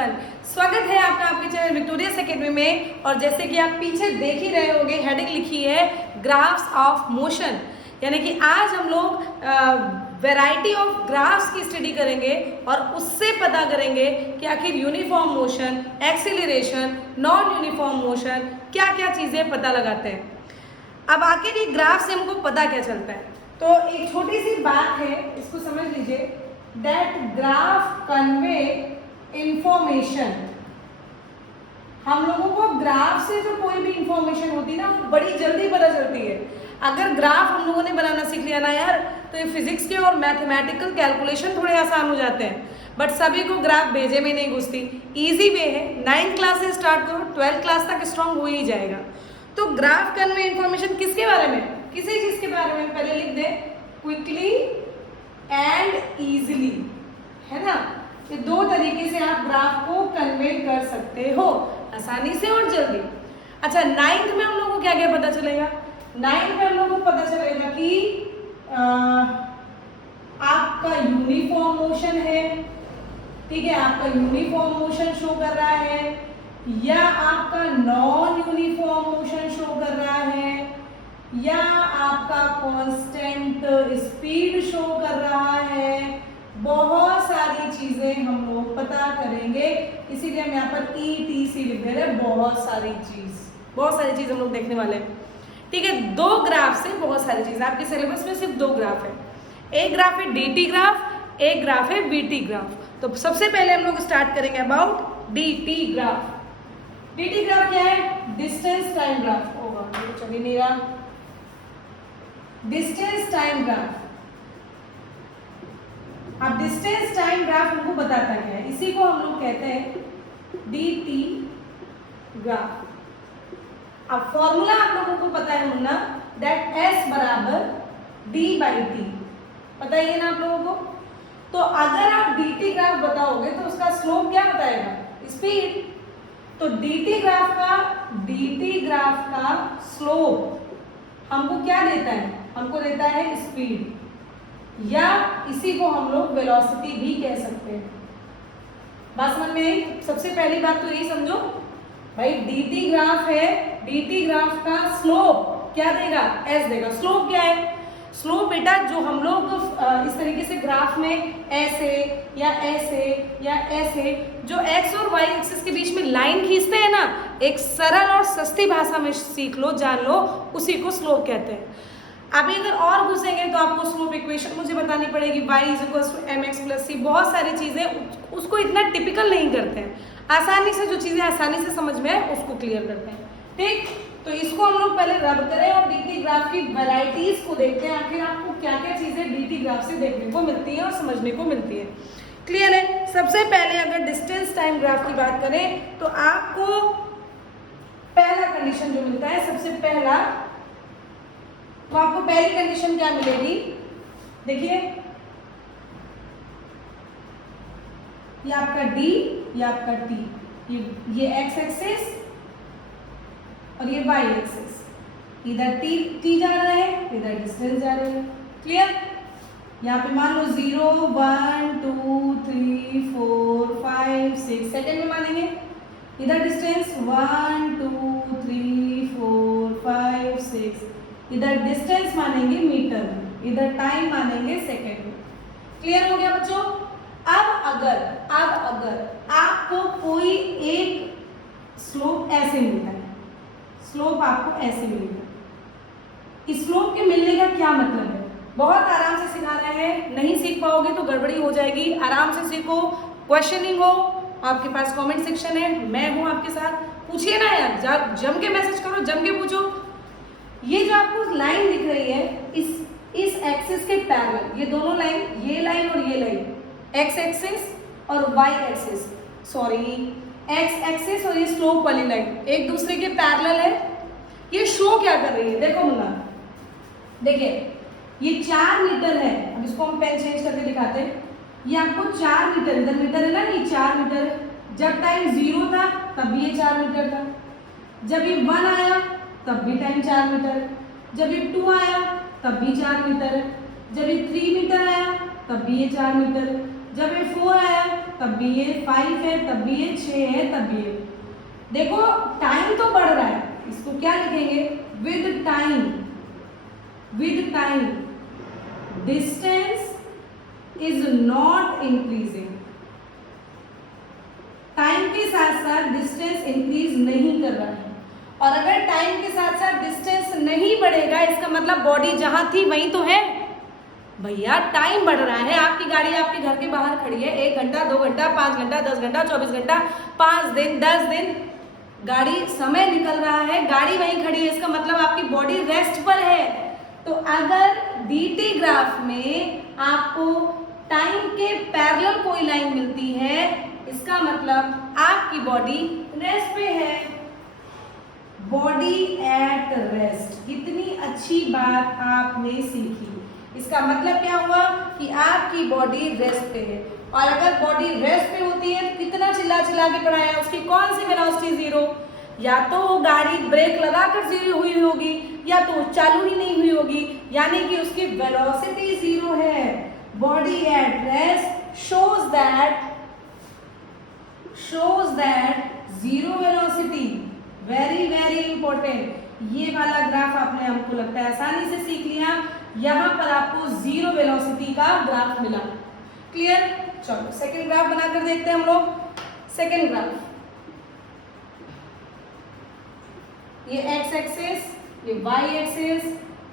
Everyone, स्वागत है आपका आपके चैनल विक्टोरियस एकेडमी में। और जैसे कि आप पीछे देख ही रहे होंगे, हेडिंग लिखी है ग्राफ्स ऑफ मोशन, यानी कि आज हम लोग वैरायटी ऑफ ग्राफ्स की स्टडी करेंगे और उससे पता करेंगे कि आखिर uniform motion, acceleration, non uniform motion क्या क्या चीज़ें पता लगाते हैं। अब आखिर ये ग्राफ से हमको पता क्या चलता है, तो एक छोटी सी बात है, इसको समझ लीजिए। That graph convey information. हम लोगों को ग्राफ से जो कोई भी इंफॉर्मेशन होती है ना, वो बड़ी जल्दी पता चलती है। अगर ग्राफ हम लोगों ने बनाना सीख लिया ना यार, तो ये फिजिक्स के और मैथमेटिकल कैलकुलेशन थोड़े आसान हो जाते हैं। बट सभी को ग्राफ भेजे में नहीं घुसती। ईजी वे है, 9th क्लास से स्टार्ट करो, 12th क्लास तक स्ट्रॉन्ग हो ही जाएगा। तो ग्राफ कन्वे इंफॉर्मेशन किसके बारे में? किसी चीज के बारे में पहले लिख दे, क्विकली एंड इजीली, है ना। ये दो तरीके से आप ग्राफ को कन्वे कर सकते हो, आसानी से और जल्दी। अच्छा, 9th में हम लोगों को क्या क्या पता चलेगा? 9th में हम लोगों को पता चलेगा कि आपका यूनिफॉर्म मोशन है, ठीक है, आपका यूनिफॉर्म मोशन शो कर रहा है, या आपका नॉन यूनिफॉर्म मोशन शो कर रहा है, या आपका कांस्टेंट स्पीड शो कर रहा है। बहुत सारी चीजें हम लोग पता करेंगे, इसीलिए हम यहाँ पर ETC लिख दे रहे हैं। बहुत सारी चीज हम लोग देखने वाले हैं, ठीक है। दो ग्राफ से बहुत सारी चीज, आपके सिलेबस में सिर्फ दो ग्राफ है। एक ग्राफ है DT ग्राफ, एक ग्राफ है VT ग्राफ। तो सबसे पहले हम लोग स्टार्ट करेंगे about DT graph. DT graph क्या है? डिस्टेंस टाइम ग्राफ होगा, चलिए नहीं रहा। Distance time graph. अब डिस्टेंस टाइम ग्राफ हमको बताता क्या है, इसी को हम लोग कहते हैं DT ग्राफ। अब फॉर्मूला आप लोगों को पता है मुन्ना, दैट S बराबर D/T, पता ही है ना आप लोगों को। तो अगर आप DT ग्राफ बताओगे तो उसका स्लोप क्या बताएगा? स्पीड। तो DT ग्राफ का स्लोप हमको क्या देता है? हमको देता है स्पीड, या इसी को हम लोग वेलोसिटी भी कह सकते हैं। बात समझ में आई? सबसे पहली बात तो यही समझो भाई, DT ग्राफ है, DT ग्राफ का स्लोप क्या देगा? S देगा। स्लोप क्या है? स्लोप बेटा जो हम लोग इस तरीके से ग्राफ में ऐसे या ऐसे या ऐसे जो x और y एक्सिस के बीच में लाइन खींचते हैं ना, एक सरल और सस्ती भाषा में सीख लो, जान लो, उसी को स्लोप कहते हैं। अभी अगर और घुसेंगे तो आपको स्लोप इक्वेशन मुझे बतानी पड़ेगी, y = mx + c। बहुत सारी चीजें उसको इतना टिपिकल नहीं करते हैं, आसानी से जो चीजें आसानी से समझ में आए उसको क्लियर करते हैं, ठीक। तो इसको हम लोग पहले रब करें और DT ग्राफ की वैरायटीज को देखते हैं, आखिर आपको क्या क्या चीजें DT ग्राफ से देखने को मिलती है और समझने को मिलती है। क्लियर है? सबसे पहले अगर डिस्टेंस टाइम ग्राफ की बात करें तो आपको पहला कंडीशन जो मिलता है, सबसे पहला, तो आपको पहली कंडीशन क्या मिलेगी? देखिए, ये आपका D, ये आपका T, ये x एक्सिस और ये y एक्सिस। इधर t जा रहा है, इधर डिस्टेंस जा रहा है। क्लियर? यहाँ पे मान लो 0 1 2 3 4 5 6 सेकेंड में मानेंगे। इधर डिस्टेंस 1 2 3 4 5 6, इधर डिस्टेंस मानेंगे मीटर में, इधर टाइम मानेंगे सेकेंड में। क्लियर हो गया बच्चों? अब अगर आपको कोई एक स्लोप ऐसे मिलता है, स्लोप आपको ऐसे मिलेगा, इस स्लोप के मिलने का क्या मतलब है? बहुत आराम से सिखा रहे हैं, नहीं सीख पाओगे तो गड़बड़ी हो जाएगी। आराम से सीखो, क्वेश्चनिंग हो, आपके पास कमेंट सेक्शन है, मैं हूं आपके साथ, पूछिए ना यार, जम के मैसेज करो, जम के पूछो। ये जो आपको लाइन दिख रही है, इस एक्सिस के पैरेलल, ये दोनों लाइन, ये लाइन और ये लाइन, एक्स एक्सिस और Y axis, sorry X axis और ये स्लोप वाली लाइन एक दूसरे के पैरेलल है। ये शो क्या कर रही है? देखो मुन्ना, देखिए ये 4 मीटर है। अब इसको हम पेन चेंज करके दिखाते हैं। ये आपको 4 मीटर, इधर मीटर है ना, ये 4 मीटर है। जब टाइम 0 था तब भी ये 4 मीटर था, जब ये 1 आया तब भी टाइम 4 मीटर, जब ये 2 आया तब भी 4 मीटर, जब ये 3 मीटर आया तब भी ये 4 मीटर, जब ये 4 आया तब भी ये, 5 है तब भी ये, 6 है तब भी ये। देखो टाइम तो बढ़ रहा है, इसको क्या लिखेंगे, with time, with time distance is not increasing. Time के साथ साथ डिस्टेंस इंक्रीज नहीं कर रहा है। और अगर टाइम के साथ साथ डिस्टेंस नहीं बढ़ेगा, इसका मतलब बॉडी जहां थी वहीं तो है। भैया टाइम बढ़ रहा है, आपकी गाड़ी आपके घर के बाहर खड़ी है, 1 घंटा 2 घंटा 5 घंटा 10 घंटा 24 घंटा 5 दिन 10 दिन गाड़ी, समय निकल रहा है, गाड़ी वहीं खड़ी है, इसका मतलब आपकी बॉडी रेस्ट पर है। तो अगर डीटी ग्राफ में आपको टाइम के पैरेलल कोई लाइन मिलती है, इसका मतलब आपकी बॉडी रेस्ट पे है। बॉडी एट रेस्ट, कितनी अच्छी बात आपने सीखी। इसका मतलब क्या हुआ कि आपकी बॉडी रेस्ट पे है। और अगर बॉडी रेस्ट पे होती है तो कितना चिल्ला चिल्ला के पढ़ाया, उसकी कौन सी वेलोसिटी जीरो, या तो वो गाड़ी ब्रेक लगाकर जीरो हुई होगी या तो चालू ही नहीं हुई होगी, यानी कि उसकी वेलोसिटी जीरो है। Body at rest shows that zero velocity, very very important. ये वाला ग्राफ आपने, हमको लगता है आसानी से सीख लिया। यहाँ पर आपको जीरो वेलोसिटी का ग्राफ मिला। क्लियर? चलो सेकंड ग्राफ बनाकर देखते हैं हम लोग। सेकंड ग्राफ, ये एक्स एक्सिस, ये वाई एक्सिस,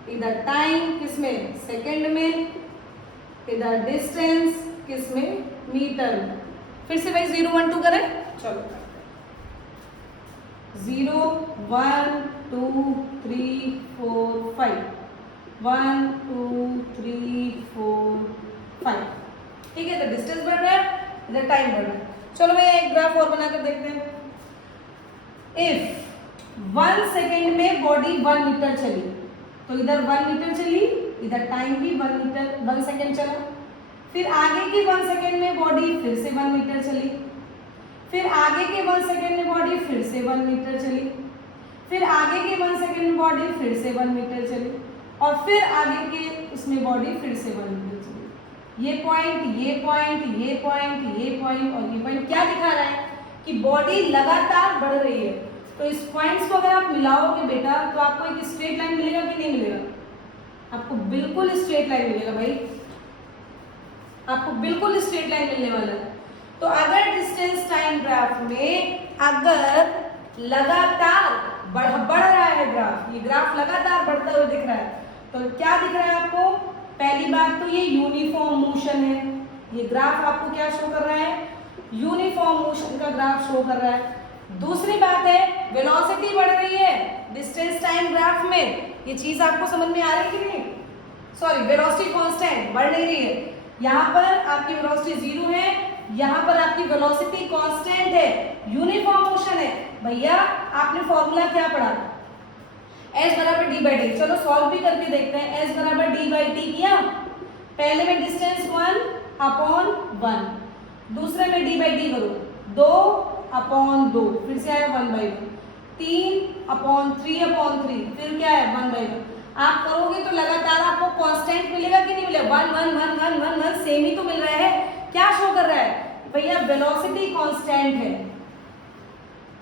इधर टाइम किसमें, सेकंड में, इधर डिस्टेंस किसमें, मीटर में। फिर से भाई 0 1 2 करें, चलो 0 1 2 3 4 5, 1 2 3 4 5, ठीक है। तो डिस्टेंस बढ़ रहा है, इधर टाइम बढ़ रहा है। चलो मैं एक ग्राफ और बनाकर देखते हैं। इफ 1 सेकेंड में बॉडी 1 मीटर चली, तो इधर 1 मीटर चली, इधर टाइम भी 1 सेकेंड चला। फिर आगे के 1 सेकेंड में बॉडी फिर से 1 मीटर चली, फिर आगे के 1 सेकेंड में बॉडी फिर से 1 मीटर चली, फिर आगे के 1 सेकेंड में बॉडी फिर से 1 मीटर चली, और फिर आगे के उसमें बॉडी फिर से 1 मीटर चली। ये पॉइंट, ये पॉइंट, ये पॉइंट, ये पॉइंट और ये पॉइंट क्या दिखा रहा है कि बॉडी लगातार बढ़ रही है। तो इस पॉइंट्स को अगर आप मिलाओगे बेटा, तो आपको एक स्ट्रेट लाइन मिलेगा कि नहीं मिलेगा? आपको बिल्कुल स्ट्रेट लाइन मिलेगा भाई, आपको बिल्कुल स्ट्रेट लाइन मिलने वाला है। तो अगर डिस्टेंस टाइम ग्राफ में अगर लगातार बढ़ रहा है ग्राफ, ये ग्राफ लगातार बढ़ता हुआ दिख रहा है, तो क्या दिख रहा है आपको? पहली बात तो ये यूनिफॉर्म मोशन है। ये ग्राफ आपको क्या शो कर रहा है? यूनिफॉर्म मोशन का ग्राफ शो कर रहा है। दूसरी बात है वेलोसिटी बढ़ रही है डिस्टेंस टाइम ग्राफ में। ये चीज आपको समझ में आ रही है कि नहीं? सॉरी, वेलोसिटी कांस्टेंट बढ़ नहीं रही है। यहाँ पर आपकी वेलोसिटी जीरो है, यहाँ पर आपकी वेलोसिटी कांस्टेंट है, यूनिफॉर्म मोशन है। भैया आपने फॉर्मूला क्या पढ़ा? s बराबर डी बाई टी। चलो सॉल्व भी करके देखते हैं। s बराबर डी बाई टी किया, पहले में डिस्टेंस 1 अपॉन 1, दूसरे में डी बाई टी करो 2 अपॉन 2, फिर से आया 1 बाई 1, 3 अपॉन 3 अपॉन 3, फिर क्या है 1 बाई 1। आप करोगे तो लगातार आपको कांस्टेंट मिलेगा कि नहीं मिलेगा? 1 1 1 1 1 1 सेम ही तो मिल रहा है। क्या शो कर रहा है भैया? वेलोसिटी कांस्टेंट है।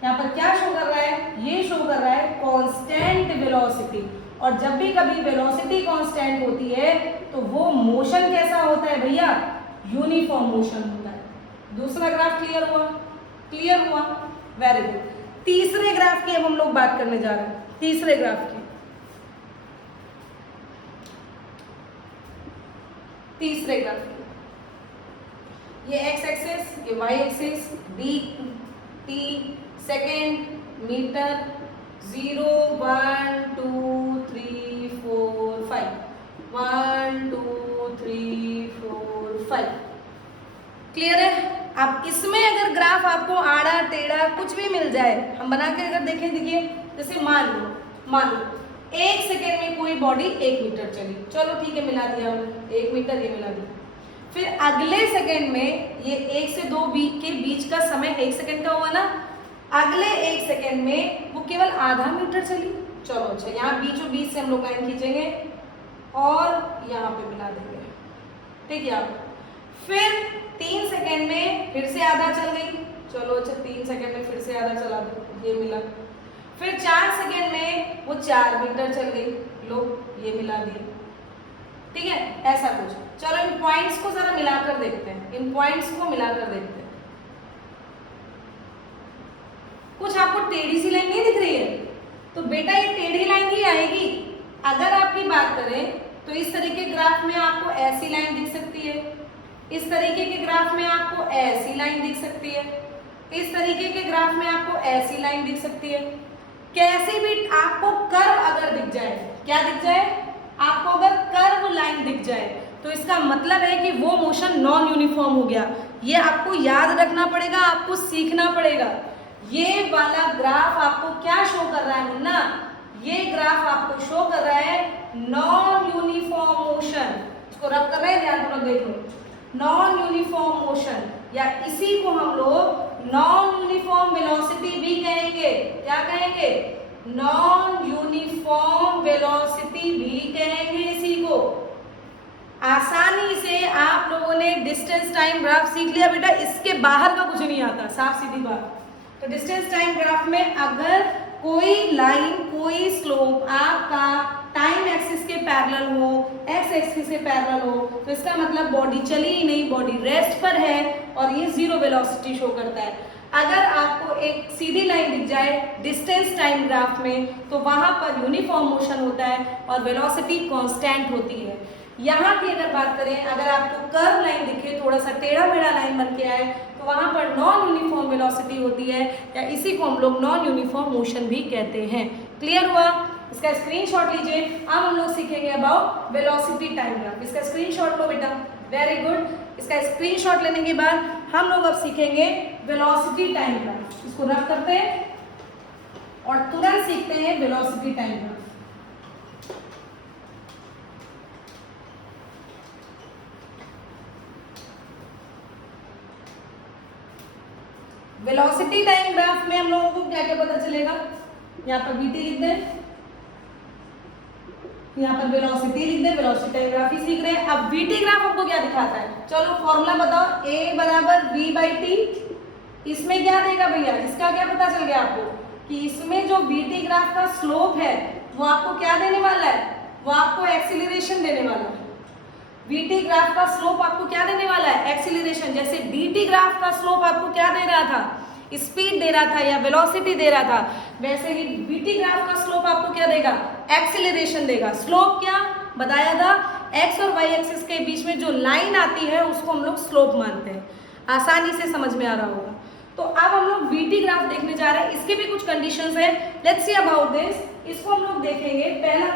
यहाँ पर क्या शो कर रहा है? ये शो कर रहा है कांस्टेंट वेलोसिटी। और जब भी कभी वेलोसिटी कांस्टेंट होती है तो वो मोशन कैसा होता है भैया? यूनिफॉर्म मोशन होता है। दूसरा ग्राफ क्लियर हुआ? क्लियर हुआ, वेरी गुड। तीसरे ग्राफ की अब हम लोग बात करने जा रहे हैं। तीसरे ग्राफ की, तीसरे ग्राफ की, ये एक्स एक्सिस, ये Y axis, D T second metre, 0 1 2 3 4 5, 1 2 3 4 5। Clear है? अब इसमें अगर ग्राफ आपको आड़ा टेढ़ा कुछ भी मिल जाए, हम बना के अगर देखें, देखिए जैसे मान लो 1 सेकेंड में कोई बॉडी 1 मीटर चली, चलो ठीक है मिला दिया हमने 1 मीटर, ये मिला दिया। फिर अगले सेकेंड में ये 1 से 2 के बीच का समय 1 सेकेंड का हुआ ना, अगले 1 सेकेंड में वो केवल आधा मीटर चली। चलो अच्छा, यहाँ बीचों बीच से हम लोग लाइन खींचेंगे और यहाँ पे मिला देंगे, ठीक है। आप फिर 3 सेकेंड में फिर से आधा चल गई, चलो अच्छा 3 सेकेंड में फिर से आधा चला दो, ये मिला। फिर 4 सेकेंड में वो 4 मीटर चल गई, लो ये मिला दिया, ठीक है, ऐसा कुछ। चलो इन पॉइंट्स को जरा मिलाकर देखते हैं, इन पॉइंट्स को मिलाकर देखते हैं। कुछ आपको टेढ़ी सी लाइन नहीं दिख रही है, तो बेटा ये टेढ़ी लाइन ही आएगी। अगर आपकी बात करें तो इस तरीके के ग्राफ में आपको ऐसी लाइन दिख सकती है, इस तरीके के ग्राफ में आपको ऐसी लाइन दिख सकती है, इस तरीके के ग्राफ में आपको ऐसी लाइन दिख सकती है। कैसे भी आपको कर्व अगर दिख जाए, क्या दिख जाए, आपको अगर कर्व लाइन दिख जाए तो इसका मतलब है कि वो मोशन नॉन यूनिफॉर्म हो गया। ये आपको याद रखना पड़ेगा, आपको सीखना पड़ेगा। ये वाला ग्राफ आपको क्या शो कर रहा है मुन्ना, ये ग्राफ आपको शो कर रहा है नॉन यूनिफॉर्म मोशन। इसको रब कर रहे हैं, ध्यान पूर्वक देख लो, नॉन यूनिफॉर्म मोशन, या इसी को हम लोग नॉन यूनिफॉर्म वेलोसिटी भी कहेंगे। क्या कहेंगे, नॉन यूनिफॉर्म वेलोसिटी भी कहेंगे इसी को। आसानी से आप लोगों ने डिस्टेंस टाइम ग्राफ सीख लिया बेटा, इसके बाहर का कुछ नहीं आता, साफ सीधी बात। तो डिस्टेंस टाइम ग्राफ में अगर कोई लाइन, कोई स्लोप आपका टाइम एक्सिस के पैरेलल हो, एक्स एक्सिस के पैरेलल हो, तो इसका मतलब बॉडी चली ही नहीं, बॉडी रेस्ट पर है और ये जीरो वेलोसिटी शो करता है। अगर आपको एक सीधी लाइन दिख जाए डिस्टेंस टाइम ग्राफ में तो वहां पर यूनिफॉर्म मोशन होता है और वेलोसिटी कांस्टेंट होती है। यहाँ की अगर बात करें, अगर आपको कर्व लाइन दिखे, थोड़ा सा टेढ़ा मेढ़ा लाइन बन के आए, तो वहां पर नॉन यूनिफॉर्म वेलोसिटी होती है, या इसी को हम लोग नॉन यूनिफॉर्म मोशन भी कहते हैं। क्लियर हुआ? इसका स्क्रीनशॉट लीजिए। अब हम लोग सीखेंगे अबाउट वेलोसिटी टाइम ग्राफ। इसका स्क्रीनशॉट लो बेटा, वेरी गुड। इसका स्क्रीनशॉट लेने के बाद हम लोग अब सीखेंगे वेलोसिटी टाइम ग्राफ। इसको रख करते हैं और तुरंत सीखते हैं velocity time graph. Velocity time graph में हम लोगों को क्या क्या पता चलेगा, यहाँ पर वीटी लिख दें, यहाँ पर वेलोसिटी लिख दें, वेलोसिटी टाइम ग्राफ ही सीख रहे हैं। अब वीटी ग्राफ आपको क्या दिखाता है, चलो फॉर्मूला बताओ, A बराबर V/T। इसमें क्या देगा भैया, इसका क्या पता चल गया आपको कि इसमें जो वीटी ग्राफ का स्लोप है वो आपको क्या देने वाला है, वो आपको एक्सीलरेशन देने वाला है। वीटी ग्राफ का स्लोप आपको क्या देने वाला है, एक्सीलरेशन। जैसे डीटी ग्राफ का स्लोप आपको क्या दे रहा था, स्पीड दे रहा था या वेलोसिटी दे रहा था, वैसे ही वीटी ग्राफ का स्लोप आपको क्या देगा, एक्सीलरेशन देगा। स्लोप क्या बताया था, एक्स और वाई एक्सिस के बीच में जो लाइन आती है उसको हम लोग स्लोप मानते हैं। आसानी से समझ में आ रहा होगा। तो अब हम लोग वीटी ग्राफ देखने जा रहे हैं, इसके भी कुछ कंडीशंस हैं, लेट्स सी अबाउट दिस। इसको हम लोग देखेंगे। पहला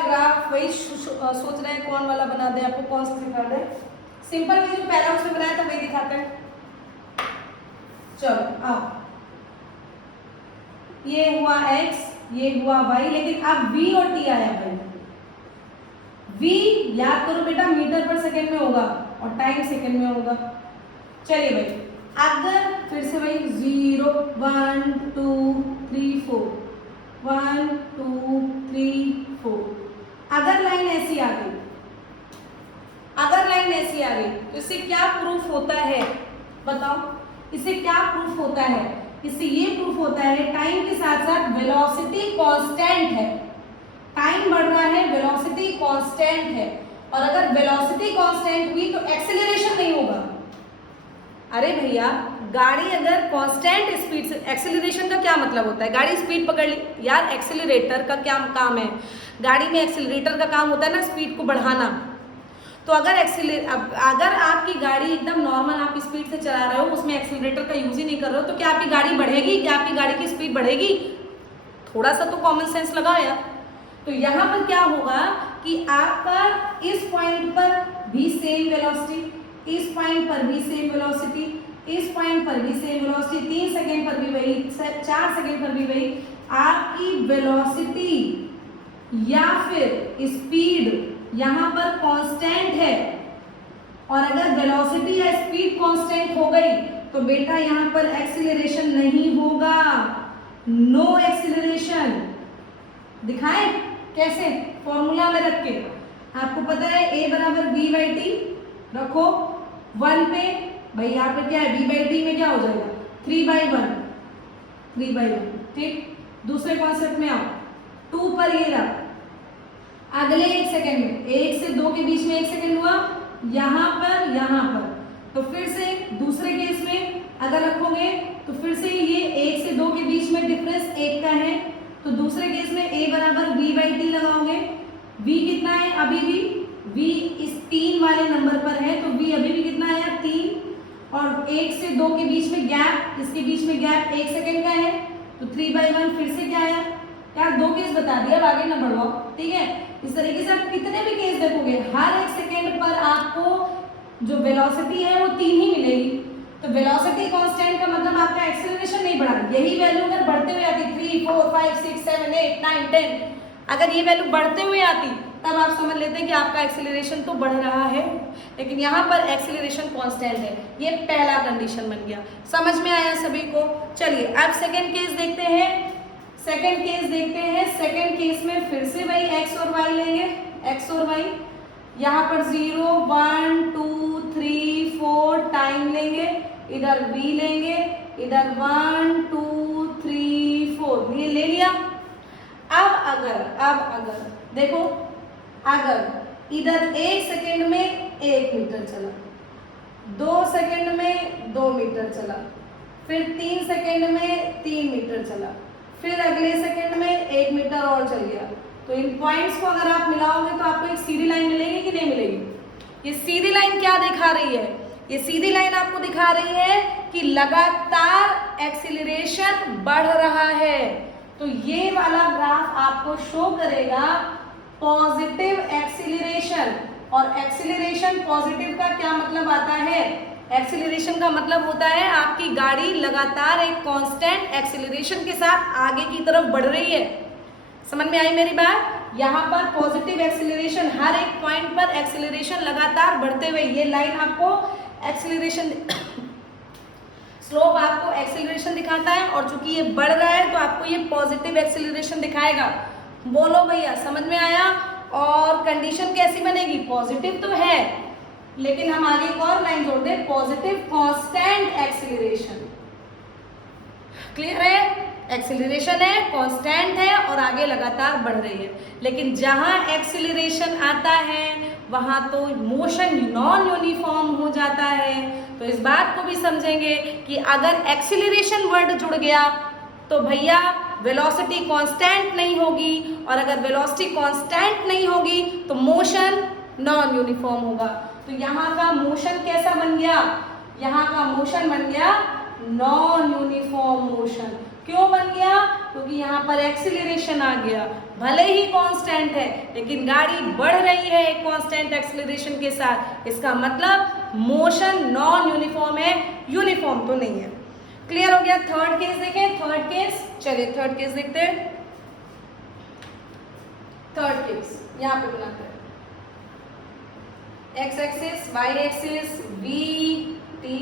ग्राफ वही सोच रहे हैं कौन वाला बना दे, आपको कौन सा सिखा दे। सिंपल जो पहला उसने बनाया था वही दिखाते हैं। चलो आओ, ये हुआ x, ये हुआ y, लेकिन अब v और t आया भाई। v याद करो बेटा मीटर पर सेकेंड में होगा और टाइम सेकेंड में होगा। चलिए भाई, अगर फिर से भाई 0 1 2 3 4 1 2 3 4, अगर लाइन ऐसी आ गई, अगर लाइन ऐसी आ गई तो इससे क्या प्रूफ होता है बताओ, इससे क्या प्रूफ होता है, इससे ये प्रूफ होता है टाइम के साथ साथ वेलोसिटी कांस्टेंट है। टाइम बढ़ रहा है, वेलोसिटी कांस्टेंट है, और अगर वेलोसिटी कांस्टेंट हुई तो एक्सेलरेशन नहीं होगा। अरे भैया, गाड़ी अगर कांस्टेंट स्पीड से, एक्सेलरेशन का क्या मतलब होता है, गाड़ी स्पीड पकड़ ली यार, एक्सेलरेटर का क्या काम है, गाड़ी में एक्सेलरेटर का काम होता है ना स्पीड को बढ़ाना। तो अगर अगर आपकी गाड़ी एकदम नॉर्मल आप स्पीड से चला रहे हो, उसमें एक्सेलरेटर का यूज ही नहीं कर रहे हो, तो क्या आपकी गाड़ी बढ़ेगी, क्या आपकी गाड़ी की स्पीड बढ़ेगी? थोड़ा सा तो कॉमन सेंस लगाओ यार। तो यहाँ पर क्या होगा कि आपका इस पॉइंट पर भी सेम वेलोसिटी, इस पॉइंट पर भी सेम वेलोसिटी, इस पॉइंट पर भी सेम वेलोसिटी, 3 सेकेंड पर भी वही, 4 सेकेंड पर भी वही। आपकी वेलोसिटी या फिर स्पीड यहाँ पर कांस्टेंट है, और अगर वेलोसिटी या स्पीड कांस्टेंट हो गई तो बेटा यहाँ पर एक्सीलरेशन नहीं होगा, नो एक्सीलरेशन। दिखाएं कैसे, फॉर्मूला में रख के। आपको पता है a बराबर v बाई टी, रखो 1 पे, भाई यहाँ पे क्या है v बाई टी में क्या हो जाएगा 3/1, ठीक। दूसरे कॉन्सेप्ट में आओ, 2 पर ये रहा, अगले 1 सेकेंड में 1 से 2 के बीच में 1 सेकेंड हुआ, यहाँ पर, तो फिर से दूसरे केस में अगर रखोगे तो फिर से ये 1 से 2 के बीच में डिफरेंस 1 का है, तो दूसरे केस में a बराबर v बाई टी लगाओगे, v कितना है अभी भी, v इस 3 वाले नंबर पर है, तो v अभी भी कितना आया 3, और 1 से 2 के बीच में गैप, इसके बीच में गैप 1 सेकेंड का है, तो 3/1 फिर से क्या आया यार, 2 केस बता दिया, अब आगे ना बढ़वाओ, ठीक है। इस तरीके से आप कितने भी केस देखोगे, हर 1 सेकेंड पर आपको जो वेलोसिटी है वो 3 ही मिलेगी, तो वेलोसिटी कांस्टेंट का मतलब आपका एक्सेलरेशन नहीं बढ़ा, यही वैल्यू अगर बढ़ते हुए आती 3, 4, 5, 6, 7, 8, 9, 10, अगर ये वैल्यू बढ़ते हुए आती तब आप समझ लेते हैं कि आपका एक्सेलरेशन तो बढ़ रहा है, लेकिन यहाँ पर एक्सेलरेशन कांस्टेंट है। ये पहला कंडीशन बन गया, समझ में आया सभी को। चलिए अब सेकंड केस देखते हैं। सेकंड केस में फिर से वही x और y लेंगे, x और y, यहाँ पर 0, 1, 2, 3, 4 टाइम लेंगे, इधर v लेंगे, इधर 1, 2, 3, 4 ये ले लिया। अब अगर देखो, अगर इधर 1 सेकेंड में 1 मीटर चला, 2 सेकेंड में 2 मीटर चला, फिर 3 सेकेंड में 3 मीटर चला, फिर अगले सेकेंड में 1 मीटर और चल गया, तो इन पॉइंट्स को अगर आप मिलाओगे तो आपको एक सीधी लाइन मिलेगी कि नहीं मिलेगी। ये सीधी लाइन क्या दिखा रही है, ये सीधी लाइन आपको दिखा रही है कि लगातार एक्सीलरेशन बढ़ रहा है, तो ये वाला ग्राफ आपको शो करेगा पॉजिटिव एक्सीलरेशन। और एक्सीलरेशन पॉजिटिव का क्या मतलब आता है, एक्सीलरेशन का मतलब होता है आपकी गाड़ी लगातार एक कांस्टेंट एक्सीलरेशन के साथ आगे की तरफ बढ़ रही है। समझ में आई मेरी बात। यहाँ पर पॉजिटिव एक्सीलरेशन, हर एक पॉइंट पर एक्सीलरेशन लगातार बढ़ते हुए, ये लाइन आपको एक्सीलरेशन स्लोप आपको एक्सीलरेशन दिखाता है, और चूंकि ये बढ़ रहा है तो आपको ये पॉजिटिव एक्सीलरेशन दिखाएगा। बोलो भैया समझ में आया। और कंडीशन कैसी बनेगी, पॉजिटिव तो है लेकिन हम आगे एक और लाइन जोड़ दें, पॉजिटिव कांस्टेंट एक्सीलरेशन। क्लियर है, एक्सीलरेशन है, कांस्टेंट है और आगे लगातार बढ़ रही है। लेकिन जहां एक्सीलरेशन आता है वहां तो मोशन नॉन यूनिफॉर्म हो जाता है। तो इस बात को भी समझेंगे कि अगर एक्सीलरेशन वर्ड जुड़ गया तो भैया वेलोसिटी कांस्टेंट नहीं होगी, और अगर वेलोसिटी कांस्टेंट नहीं होगी तो मोशन नॉन यूनिफॉर्म होगा। तो यहाँ का मोशन कैसा बन गया, यहाँ का मोशन बन गया नॉन यूनिफॉर्म मोशन। क्यों बन गया, क्योंकि यहाँ पर एक्सीलरेशन आ गया, भले ही कांस्टेंट है लेकिन गाड़ी बढ़ रही है एक कांस्टेंट एक्सीलरेशन के साथ, इसका मतलब मोशन नॉन यूनिफॉर्म है, यूनिफॉर्म तो नहीं है। क्लियर हो गया। थर्ड केस देखें, थर्ड केस, चलिए थर्ड केस देखते हैं। थर्ड केस यहाँ पे बनाते हैं, X axis, Y axis, V T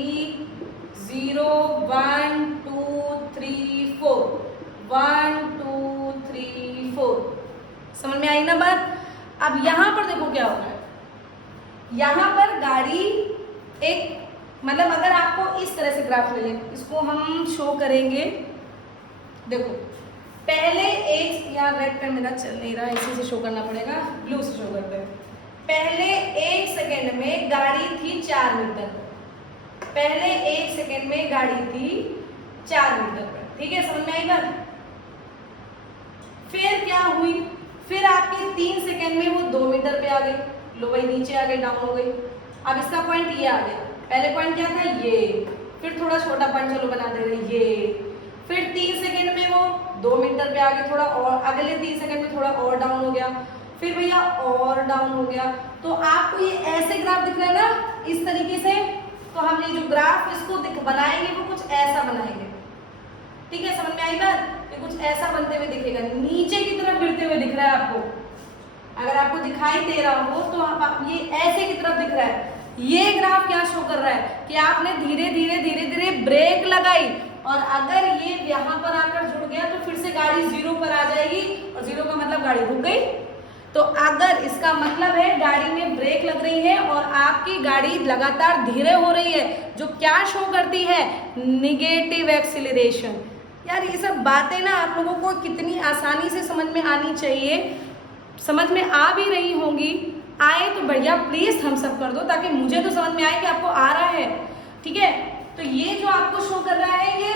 0 1 2 3 4 1 2 3 4। समझ में आई ना बात। अब यहां पर देखो क्या हो रहा है, यहां पर गाड़ी एक, मतलब अगर आपको इस तरह से ग्राफ मिले, इसको हम शो करेंगे। देखो पहले एक, यार रेड पेन मेरा चल नहीं रहा, इसी से शो करना पड़ेगा, ब्लू से शो करते हैं। पहले 1 सेकेंड में गाड़ी थी 4 मीटर पर, पहले 1 सेकेंड में गाड़ी थी 4 मीटर पर, ठीक है, समझ में आई बात। फिर क्या हुई, फिर आपकी 3 सेकेंड में वो 2 मीटर पे आ गई, लो भाई नीचे आ गई, डाउन हो गई। अब इसका पॉइंट ये आ गया, पहले पॉइंट क्या था ये, फिर थोड़ा छोटा पॉइंट चलो बना दे रहे ये, फिर 3 सेकेंड में वो 2 मीटर पे आ गए, थोड़ा और अगले 3 सेकेंड में थोड़ा और डाउन हो गया, फिर भैया और डाउन हो गया। तो आपको ये ऐसे ग्राफ दिख रहा है ना, इस तरीके से। तो हम ये जो ग्राफ इसको बनाएंगे वो कुछ ऐसा बनाएंगे, ठीक है, समझ में आई बात। ये कुछ ऐसा बनते हुए दिखेगा, नीचे की तरफ गिरते हुए दिख रहा है आपको, अगर आपको दिखाई दे रहा हो तो आप ये ऐसे की तरफ दिख रहा है। ये ग्राफ क्या शो कर रहा है कि आपने धीरे धीरे धीरे धीरे ब्रेक लगाई, और अगर ये यहाँ पर आकर जुड़ गया तो फिर से गाड़ी 0 पर आ जाएगी, और 0 का मतलब गाड़ी रुक गई। तो अगर इसका मतलब है गाड़ी में ब्रेक लग रही है और आपकी गाड़ी लगातार धीरे हो रही है, जो क्या शो करती है, निगेटिव एक्सीलरेशन। यार ये सब बातें ना आप लोगों को कितनी आसानी से समझ में आनी चाहिए, समझ में आ भी रही होंगी। आए तो बढ़िया, प्लीज थम्स अप कर दो ताकि मुझे तो समझ में आए कि आपको आ रहा है। ठीक है, तो ये जो आपको शो कर रहा है ये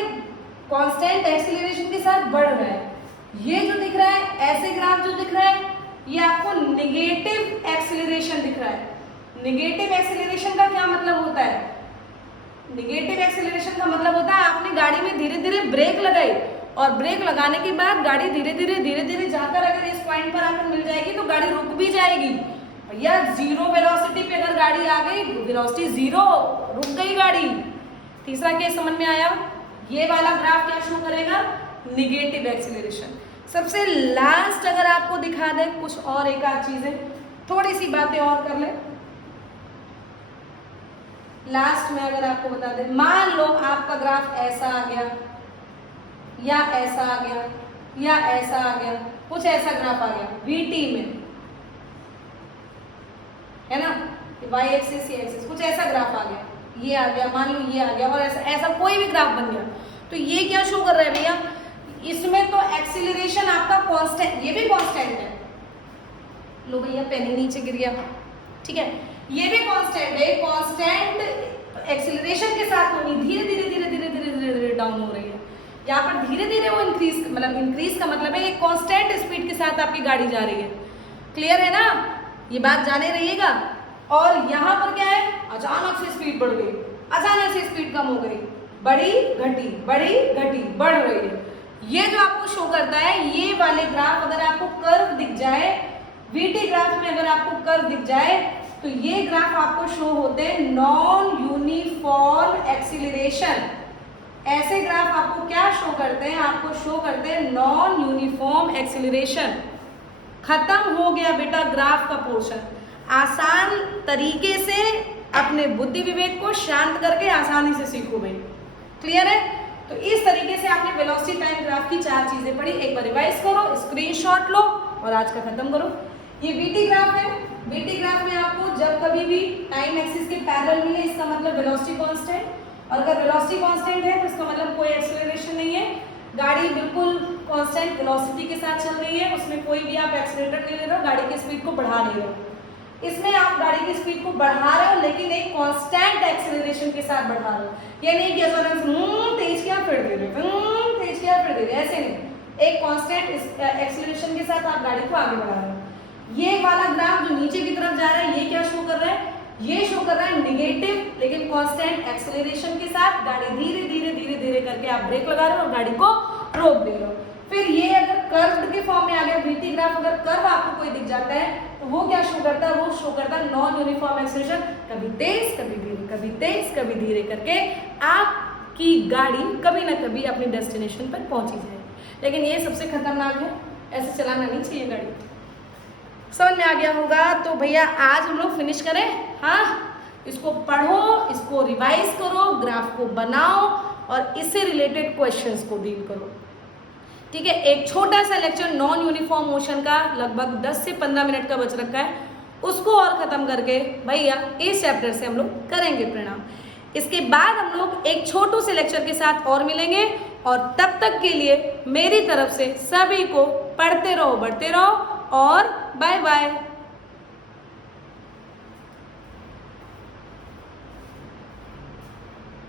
कांस्टेंट एक्सीलरेशन के साथ बढ़ रहा है। ये जो दिख रहा है ऐसे ग्राफ जो दिख रहा है ये आपको निगेटिव एक्सीलरेशन दिख रहा है। निगेटिव एक्सीलरेशन का क्या मतलब होता है? निगेटिव एक्सीलरेशन का मतलब होता है आपने गाड़ी में धीरे धीरे ब्रेक लगाई और ब्रेक लगाने के बाद गाड़ी धीरे धीरे जाकर अगर इस पॉइंट पर आकर मिल जाएगी तो गाड़ी रुक भी जाएगी। भैया जीरो वेलोसिटी पे अगर गाड़ी आ गई, वेलोसिटी जीरो, रुक गई गाड़ी। तीसरा केस समझ में आया? ये वाला ग्राफ क्या शो करेगा? Negative acceleration. सबसे लास्ट अगर आपको दिखा दे कुछ और एक आध चीजें, थोड़ी सी बातें और कर ले। लास्ट में अगर आपको बता दे, मान लो आपका ग्राफ ऐसा आ गया या ऐसा आ गया या ऐसा आ गया, कुछ ऐसा ग्राफ आ गया VT में, है ना, y एक्सिस, y एक्सिस, कुछ ऐसा ग्राफ आ गया, ये आ गया, मान लो ये आ गया और ऐसा कोई भी ग्राफ बन गया, तो ये क्या शो कर रहा है भैया? इसमें तो एक्सीलरेशन आपका कांस्टेंट, ये भी कांस्टेंट है। लो भैया पेन ही नीचे गिर गया। ठीक है, ये भी कांस्टेंट है, कांस्टेंट एक्सीलरेशन के साथ होनी, धीरे डाउन हो रही है। यहाँ पर धीरे धीरे वो इंक्रीज का मतलब है एक कांस्टेंट स्पीड के साथ आपकी गाड़ी जा रही है। क्लियर है ना? ये बात जाने रहिएगा। और यहाँ पर क्या है? अचानक से स्पीड बढ़ गई, अचानक से स्पीड कम हो गई, बढ़ी घटी, बढ़ रही है। ये जो आपको शो करता है, ये वाले ग्राफ अगर आपको कर्व दिख जाए, VT ग्राफ में अगर आपको कर्व दिख जाए तो ये ग्राफ आपको शो होते हैं नॉन यूनिफॉर्म एक्सीलरेशन। ऐसे ग्राफ आपको क्या शो करते हैं? आपको शो करते हैं नॉन यूनिफॉर्म एक्सीलरेशन। खत्म हो गया बेटा ग्राफ का पोर्शन। आसान तरीके से अपने बुद्धि विवेक को शांत करके आसानी से सीखो भाई। क्लियर है? तो इस तरीके से आपने वेलोसिटी टाइम ग्राफ की 4 चीजें पढ़ी। एक बार रिवाइज करो, स्क्रीनशॉट लो और आज का खत्म करो। ये VT ग्राफ है। VT ग्राफ में आपको जब कभी भी टाइम एक्सिस के पैरेलल मिले, इसका मतलब वेलोसिटी कांस्टेंट, और अगर वेलोसिटी कांस्टेंट है तो इसका मतलब कोई एक्सीलरेशन नहीं है, गाड़ी बिल्कुल कांस्टेंट वेलोसिटी के साथ चल रही है, उसमें कोई भी आप एक्सीलरेटर नहीं ले रहे हो, गाड़ी की स्पीड को बढ़ा नहीं रहे हो। इसमें आप गाड़ी की स्पीड को बढ़ा रहे हो लेकिन एक कांस्टेंट एक्सीलरेशन के साथ बढ़ा रहे हो। ये नहीं कि तेज किया फिर धीरे, तेज किया फिर धीरे, ऐसे नहीं। एक कांस्टेंट एक्सीलरेशन के साथ आप गाड़ी को आगे बढ़ा रहे हो। ये वाला ग्राफ जो नीचे की तरफ जा रहा है, ये क्या शो कर रहा है? ये शो कर रहा है निगेटिव लेकिन कांस्टेंट एक्सीलरेशन के साथ गाड़ी धीरे करके आप ब्रेक लगा रहे हो और गाड़ी को रोक दे रहे हो। फिर ये अगर कर्व के फॉर्म में आ गया VT ग्राफ, अगर कर्व आपको कोई दिख जाता है तो वो क्या शो करता है? वो शो करता है नॉन यूनिफॉर्म एक्सीलरेशन। कभी तेज कभी धीरे, कभी तेज कभी धीरे करके आपकी गाड़ी कभी ना कभी अपनी डेस्टिनेशन पर पहुंची जाए। लेकिन ये सबसे खतरनाक है, ऐसे चलाना नहीं चाहिए गाड़ी। समझ में आ गया होगा? तो भैया आज हम लोग फिनिश करें। हाँ, इसको पढ़ो, इसको रिवाइज करो, ग्राफ को बनाओ और इससे रिलेटेड क्वेश्चंस को डील करो। ठीक है, एक छोटा सा लेक्चर नॉन यूनिफॉर्म मोशन का लगभग 10 से 15 मिनट का बच रखा है, उसको और खत्म करके भैया इस चैप्टर से हम लोग करेंगे प्रणाम। इसके बाद हम लोग एक छोटू से लेक्चर के साथ और मिलेंगे और तब तक के लिए मेरी तरफ से सभी को पढ़ते रहो, बढ़ते रहो और बाय बाय।